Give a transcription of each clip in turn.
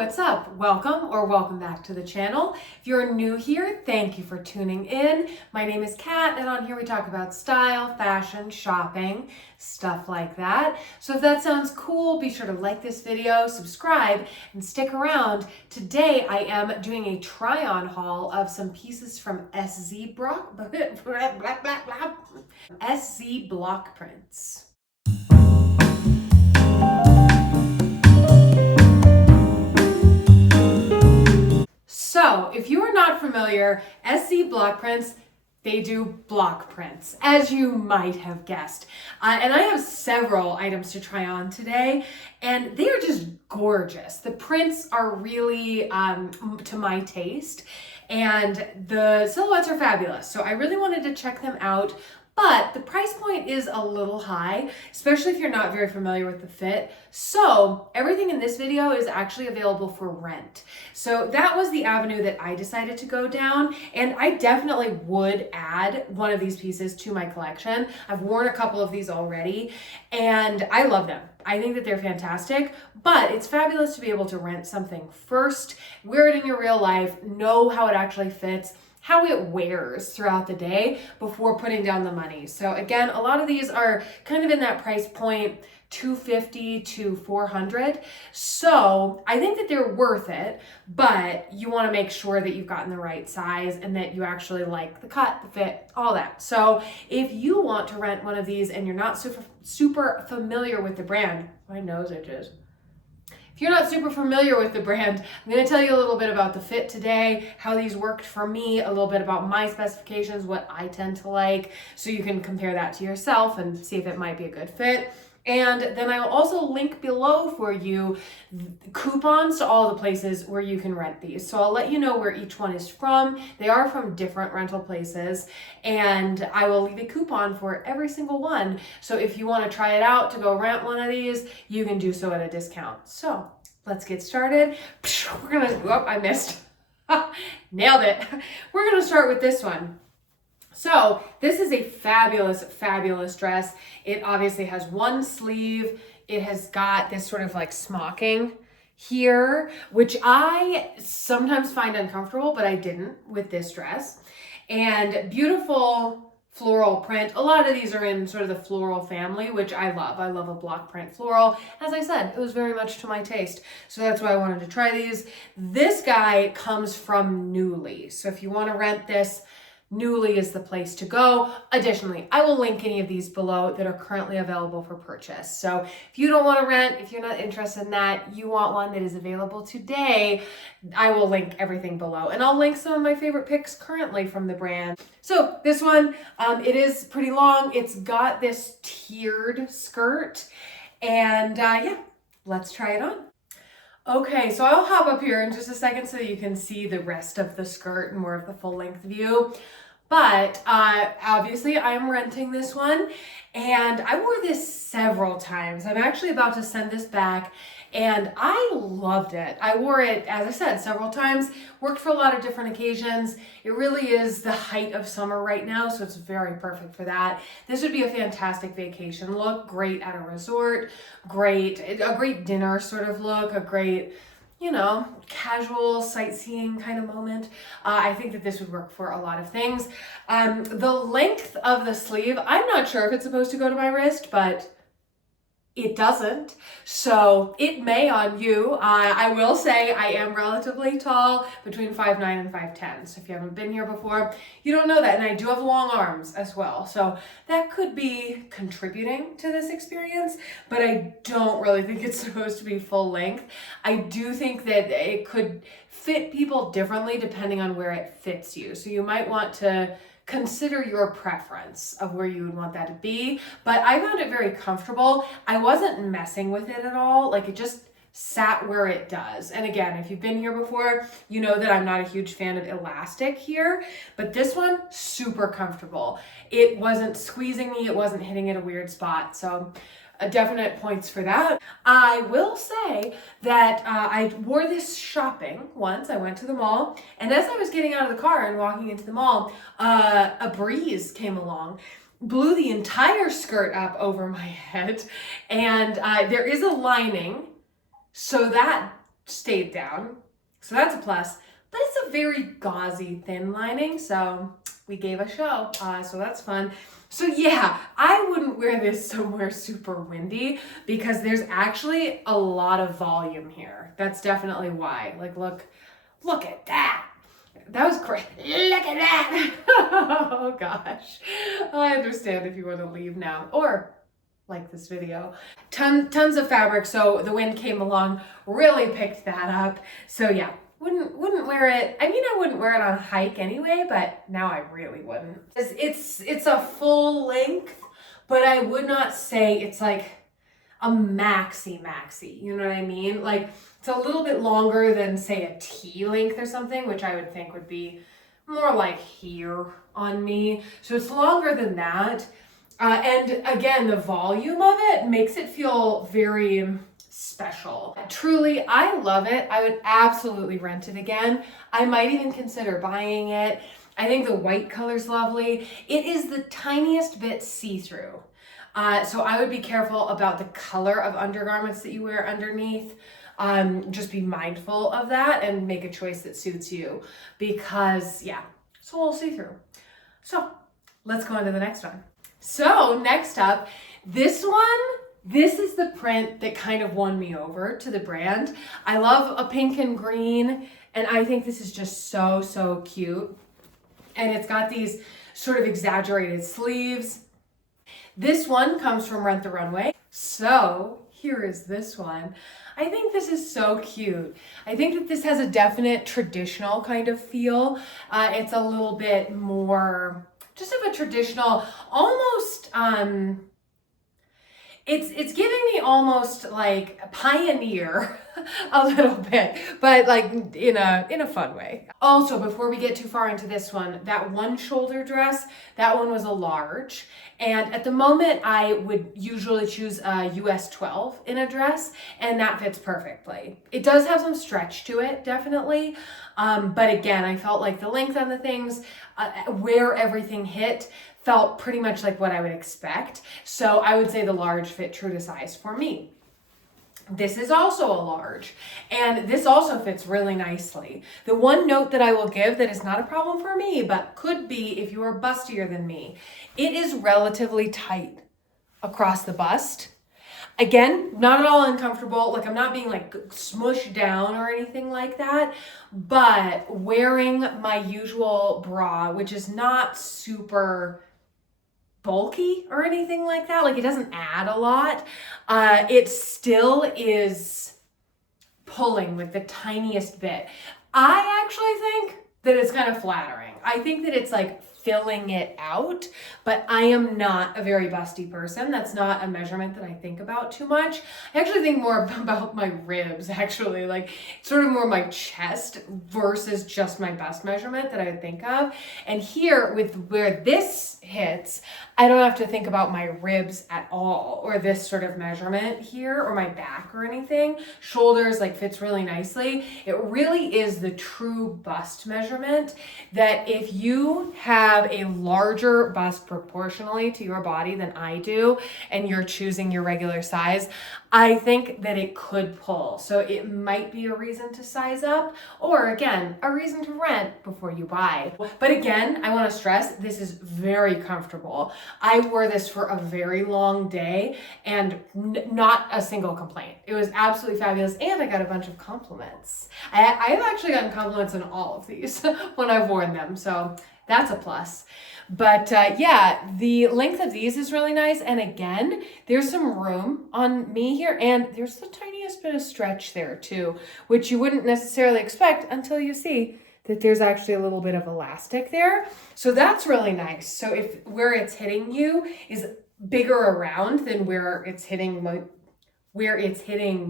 what's up? Welcome back to the channel. If you're new here, thank you for tuning in. My name is Kat, and on here we talk about style, fashion, shopping, stuff like that. So if that sounds cool, be sure to like this video, subscribe, and stick around. Today I am doing a try-on haul of some pieces from SZ Blockprints. So, if you are not familiar, SZ Blockprints, they do block prints, as you might have guessed. And I have several items to try on today, and they are just gorgeous. The prints are really to my taste, and the silhouettes are fabulous. So I really wanted to check them out. But the price point is a little high, especially if you're not very familiar with the fit. So everything in this video is actually available for rent. So that was the avenue that I decided to go down. And I definitely would add one of these pieces to my collection. I've worn a couple of these already and I love them. I think that they're fantastic, but it's fabulous to be able to rent something first, wear it in your real life, know how it actually fits, how it wears throughout the day before putting down the money. So again, a lot of these are kind of in that price point, $250 to $400. So I think that they're worth it, but you want to make sure that you've gotten the right size and that you actually like the cut, the fit, all that. So if you want to rent one of these and you're not super familiar with the brand, my nose itches. If you're not super familiar with the brand, I'm going to tell you a little bit about the fit today, how these worked for me, a little bit about my specifications, what I tend to like, so you can compare that to yourself and see if it might be a good fit. And then I'll also link below for you coupons to all the places where you can rent these. So I'll let you know where each one is from. They are from different rental places, and I will leave a coupon for every single one. So if you want to try it out to go rent one of these, you can do so at a discount. So let's get started. We're gonna, oh, I missed. Nailed it. We're gonna start with this one. So this is a fabulous, fabulous dress. It obviously has one sleeve. It has got this sort of like smocking here, which I sometimes find uncomfortable, but I didn't with this dress. And beautiful floral print. A lot of these are in sort of the floral family, which I love. I love a block print floral. As I said, it was very much to my taste. So that's why I wanted to try these. This guy comes from Nuuly. So if you want to rent this, Nuuly is the place to go. Additionally, I will link any of these below that are currently available for purchase. So if you don't want to rent, if you're not interested in that, you want one that is available today, I will link everything below. And I'll link some of my favorite picks currently from the brand. So this one, it is pretty long. It's got this tiered skirt. And yeah, let's try it on. Okay, so I'll hop up here in just a second so you can see the rest of the skirt and more of the full length view. But obviously I'm renting this one and I wore this several times. I'm actually about to send this back and I loved it. I wore it, as I said, several times, worked for a lot of different occasions. It really is the height of summer right now, so it's very perfect for that. This would be a fantastic vacation look, great at a resort, a great dinner sort of look, a great, you know, casual sightseeing kind of moment. I think that this would work for a lot of things. The length of the sleeve, I'm not sure if it's supposed to go to my wrist, but it doesn't, so it may on you. I will say I am relatively tall, between 5'9" and 5'10", so if you haven't been here before, you don't know that, and I do have long arms as well, so that could be contributing to this experience, but I don't really think it's supposed to be full length. I do think that it could fit people differently depending on where it fits you, so you might want to consider your preference of where you would want that to be, but I found it very comfortable. I wasn't messing with it at all. Like, it just sat where it does. And again, if you've been here before, you know that I'm not a huge fan of elastic here, but this one, super comfortable. It wasn't squeezing me. It wasn't hitting at a weird spot. So definite points for that. I will say that I wore this shopping once. I went to the mall, and as I was getting out of the car and walking into the mall, a breeze came along, blew the entire skirt up over my head, and there is a lining, so that stayed down. So that's a plus, but it's a very gauzy thin lining. So we gave a show. So that's fun. So yeah, I wouldn't wear this somewhere super windy because there's actually a lot of volume here. That's definitely why. Like, look at that. That was great. Look at that. Oh gosh. I understand if you want to leave now or like this video. Tons of fabric. So the wind came along, really picked that up. So yeah, wouldn't wear it. I mean, I wouldn't wear it on a hike anyway, but now I really wouldn't. It's a full length, but I would not say it's like a maxi, you know what I mean? Like, it's a little bit longer than, say, a T length or something, which I would think would be more like here on me. So it's longer than that. And again, the volume of it makes it feel very special. Truly, I love it. I would absolutely rent it again. I might even consider buying it. I think the white color's lovely. It is the tiniest bit see-through. So I would be careful about the color of undergarments that you wear underneath. Just be mindful of that and make a choice that suits you because yeah, it's a little see-through. So let's go on to the next one. So next up, this is the print that kind of won me over to the brand. I love a pink and green, and I think this is just so cute. And it's got these sort of exaggerated sleeves. This one comes from Rent the Runway. So here is this one. I think this is so cute. I think that this has a definite traditional kind of feel. It's a little bit more just of a traditional, almost, it's giving me almost like pioneer a little bit, but like in a fun way. Also, before we get too far into this one, that one shoulder dress, that one was a large. And at the moment, I would usually choose a US 12 in a dress, and that fits perfectly. It does have some stretch to it, definitely. But again, I felt like the length on the things, where everything hit, felt pretty much like what I would expect. So I would say the large fit true to size for me. This is also a large, and this also fits really nicely. The one note that I will give that is not a problem for me, but could be if you are bustier than me, it is relatively tight across the bust. Again, not at all uncomfortable. Like, I'm not being like smushed down or anything like that, but wearing my usual bra, which is not super bulky or anything like that, like it doesn't add a lot, it still is pulling with the tiniest bit. I actually think that it's kind of flattering. I think that it's like filling it out, but I am not a very busty person. That's not a measurement that I think about too much. I actually think more about my ribs, actually, like sort of more my chest versus just my bust measurement that I would think of. And here with where this hits, I don't have to think about my ribs at all, or this sort of measurement here, or my back or anything. Shoulders like fits really nicely. It really is the true bust measurement that if you have a larger bust proportionally to your body than I do, and you're choosing your regular size, I think that it could pull. So it might be a reason to size up, or again, a reason to rent before you buy. But again, I want to stress, this is very comfortable. I wore this for a very long day and not a single complaint. It was absolutely fabulous, and I got a bunch of compliments. I've actually gotten compliments on all of these when I've worn them, so that's a plus. But yeah, the length of these is really nice. And again, there's some room on me here, and there's the tiniest bit of stretch there too, which you wouldn't necessarily expect until you see that there's actually a little bit of elastic there. So that's really nice. So if where it's hitting you is bigger around than where it's hitting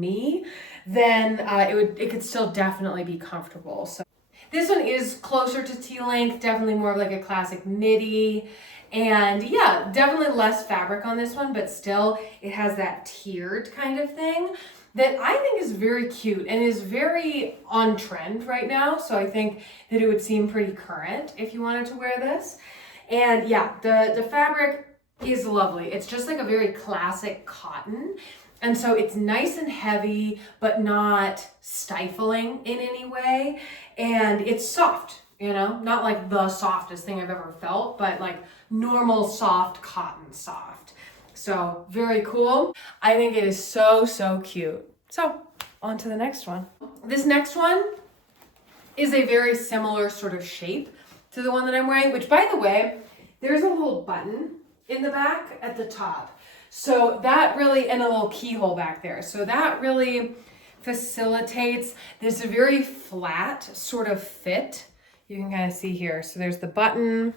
me, then it could still definitely be comfortable. So this one is closer to T-length, definitely more of like a classic midi. And yeah, definitely less fabric on this one, but still it has that tiered kind of thing that I think is very cute and is very on trend right now. So I think that it would seem pretty current if you wanted to wear this. And yeah, the fabric is lovely. It's just like a very classic cotton. And so it's nice and heavy, but not stifling in any way. And it's soft, you know, not like the softest thing I've ever felt, but like normal soft cotton soft. So very cool. I think it is so, so cute. So on to the next one. This next one is a very similar sort of shape to the one that I'm wearing, which by the way, there's a little button in the back at the top. So that really, and a little keyhole back there. So that really facilitates this very flat sort of fit. You can kind of see here. So there's the button.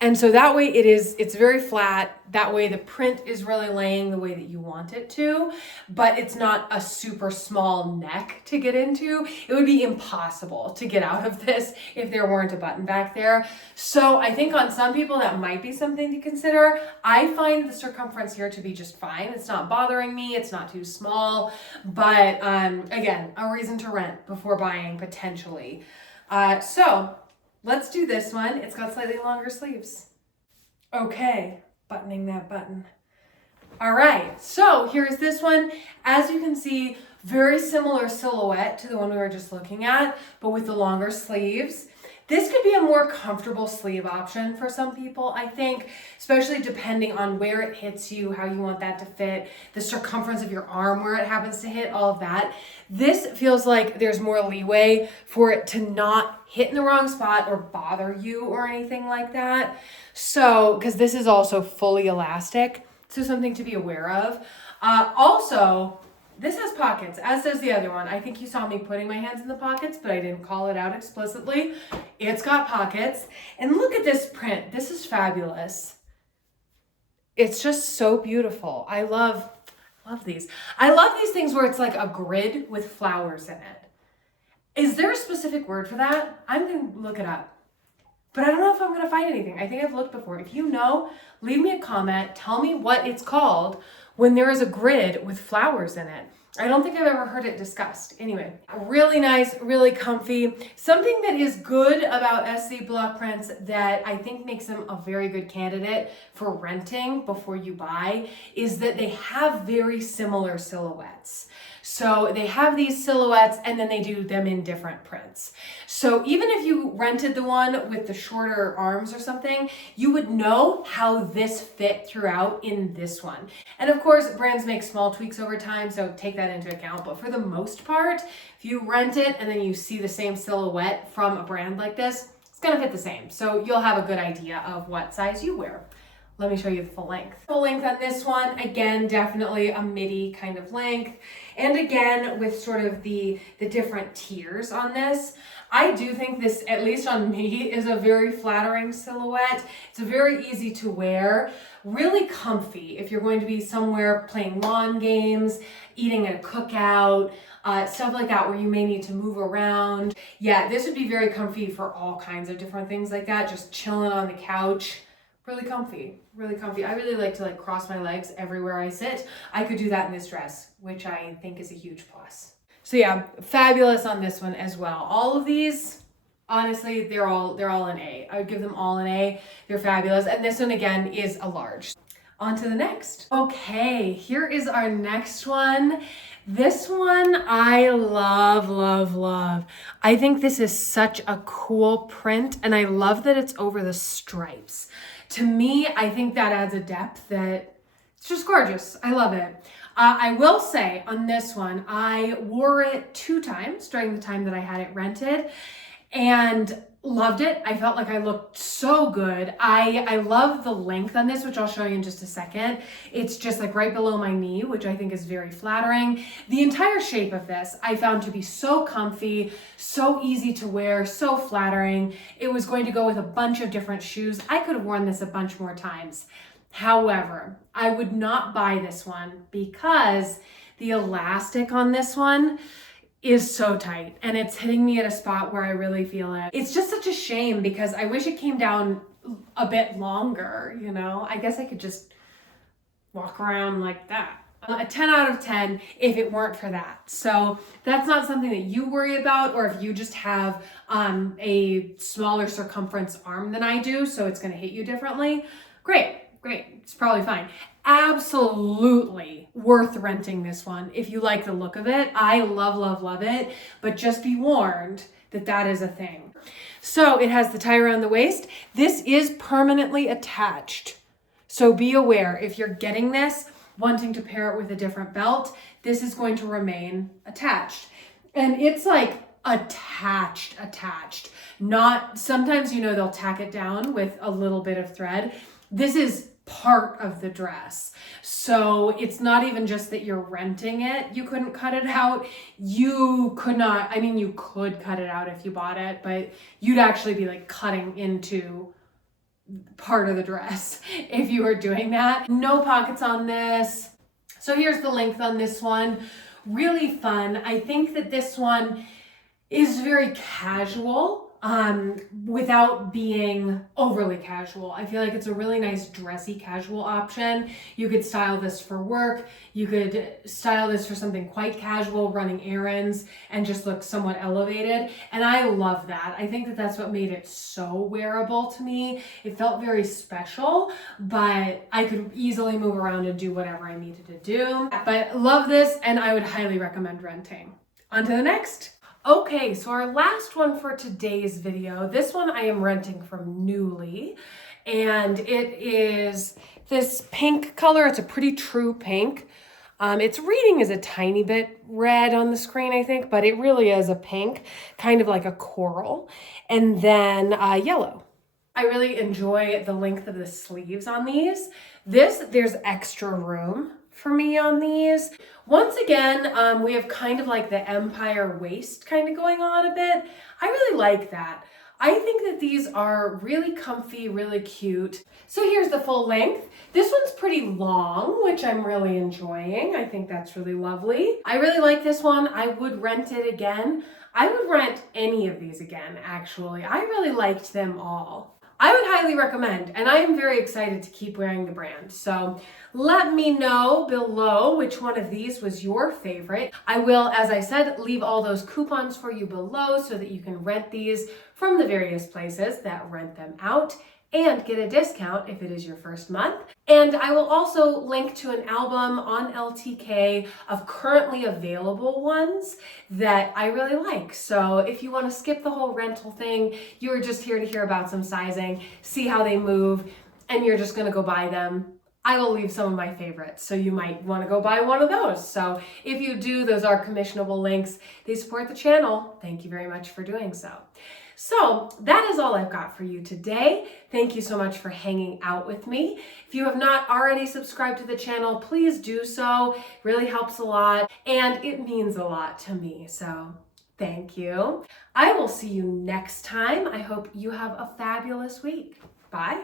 And so that way it's very flat. That way the print is really laying the way that you want it to, but it's not a super small neck to get into. It would be impossible to get out of this if there weren't a button back there. So I think on some people that might be something to consider. I find the circumference here to be just fine. It's not bothering me. It's not too small, but again, a reason to rent before buying potentially. So let's do this one. It's got slightly longer sleeves. Okay, buttoning that button. All right, so here's this one. As you can see, very similar silhouette to the one we were just looking at, but with the longer sleeves. This could be a more comfortable sleeve option for some people, I think, especially depending on where it hits you, how you want that to fit, the circumference of your arm where it happens to hit, all of that. This feels like there's more leeway for it to not hit in the wrong spot or bother you or anything like that. So, because this is also fully elastic, so something to be aware of. Also, this has pockets, as does the other one. I think you saw me putting my hands in the pockets, but I didn't call it out explicitly. It's got pockets. And look at this print. This is fabulous. It's just so beautiful. I love these. I love these things where it's like a grid with flowers in it. Is there a specific word for that? I'm going to look it up. But I don't know if I'm going to find anything. I think I've looked before. If you know, leave me a comment. Tell me what it's called when there is a grid with flowers in it. I don't think I've ever heard it discussed. Anyway, really nice, really comfy. Something that is good about SZ Blockprints that I think makes them a very good candidate for renting before you buy is that they have very similar silhouettes. So they have these silhouettes and then they do them in different prints. So even if you rented the one with the shorter arms or something, you would know how this fit throughout in this one. And of course, brands make small tweaks over time, so take that into account. But for the most part, if you rent it and then you see the same silhouette from a brand like this, it's gonna fit the same. So you'll have a good idea of what size you wear. Let me show you the full length. Full length on this one, again, definitely a midi kind of length. And again, with sort of the different tiers on this, I do think this, at least on me, is a very flattering silhouette. It's very easy to wear, really comfy if you're going to be somewhere playing lawn games, eating at a cookout, stuff like that where you may need to move around. Yeah, this would be very comfy for all kinds of different things like that, just chilling on the couch. Really comfy, really comfy. I really like to cross my legs everywhere I sit. I could do that in this dress, which I think is a huge plus. So yeah, fabulous on this one as well. All of these, honestly, they're all an A. I would give them all an A. They're fabulous. And this one again is a large. On to the next. Okay, here is our next one. This one I love, love, love. I think this is such a cool print and I love that it's over the stripes. To me, I think that adds a depth that it's just gorgeous. I love it. I will say on this one, I wore it 2 times during the time that I had it rented and loved it. I felt like I looked so good. I love the length on this, which I'll show you in just a second. It's just like right below my knee, which I think is very flattering. The entire shape of this I found to be so comfy, so easy to wear, so flattering. It was going to go with a bunch of different shoes. I could have worn this a bunch more times. However, I would not buy this one because the elastic on this one is so tight and it's hitting me at a spot where I really feel it. It's just such a shame because I wish it came down a bit longer, you know? I guess I could just walk around like that. A 10 out of 10 if it weren't for that. So that's not something that you worry about, or if you just have a smaller circumference arm than I do, so it's gonna hit you differently. Great. it's probably fine. Absolutely worth renting this one if you like the look of it. I love, love, love it, but just be warned that that is a thing. So it has the tie around the waist. This is permanently attached. So be aware if you're getting this, wanting to pair it with a different belt, this is going to remain attached. And it's like attached. Not, sometimes, you know, they'll tack it down with a little bit of thread. This is part of the dress. So it's not even just that you're renting it. You couldn't cut it out. You could not, I mean, you could cut it out if you bought it, but you'd actually be like cutting into part of the dress if you were doing that. No pockets on this. So here's the length on this one. Really fun. I think that this one is very casual, without being overly casual. I feel like it's a really nice dressy casual option. You could style this for work. You could style this for something quite casual, running errands, and just look somewhat elevated. And I love that. I think that that's what made it so wearable to me. It felt very special, but I could easily move around and do whatever I needed to do. But love this, and I would highly recommend renting. On to the next. Okay, so our last one for today's video, this one I am renting from Nuuly, and it is this pink color. It's a pretty true pink. Its reading is a tiny bit red on the screen, I think, but it really is a pink, kind of like a coral, and then yellow. I really enjoy the length of the sleeves on these. There's extra room for me on these. Once again, we have kind of like the empire waist kind of going on a bit. I really like that. I think that these are really comfy, really cute. So here's the full length. This one's pretty long, which I'm really enjoying. I think that's really lovely. I really like this one. I would rent it again. I would rent any of these again, actually. I really liked them all. I would highly recommend, and I am very excited to keep wearing the brand. So let me know below which one of these was your favorite. I will, as I said, leave all those coupons for you below so that you can rent these from the various places that rent them out and get a discount if it is your first month. And I will also link to an album on LTK of currently available ones that I really like. So if you want to skip the whole rental thing, you are just here to hear about some sizing, see how they move, and you're just going to go buy them, I will leave some of my favorites. So you might want to go buy one of those. So if you do, those are commissionable links. They support the channel. Thank you very much for doing so. So that is all I've got for you today. Thank you so much for hanging out with me. If you have not already subscribed to the channel, please do so. It really helps a lot, and it means a lot to me. So thank you. I will see you next time. I hope you have a fabulous week. Bye.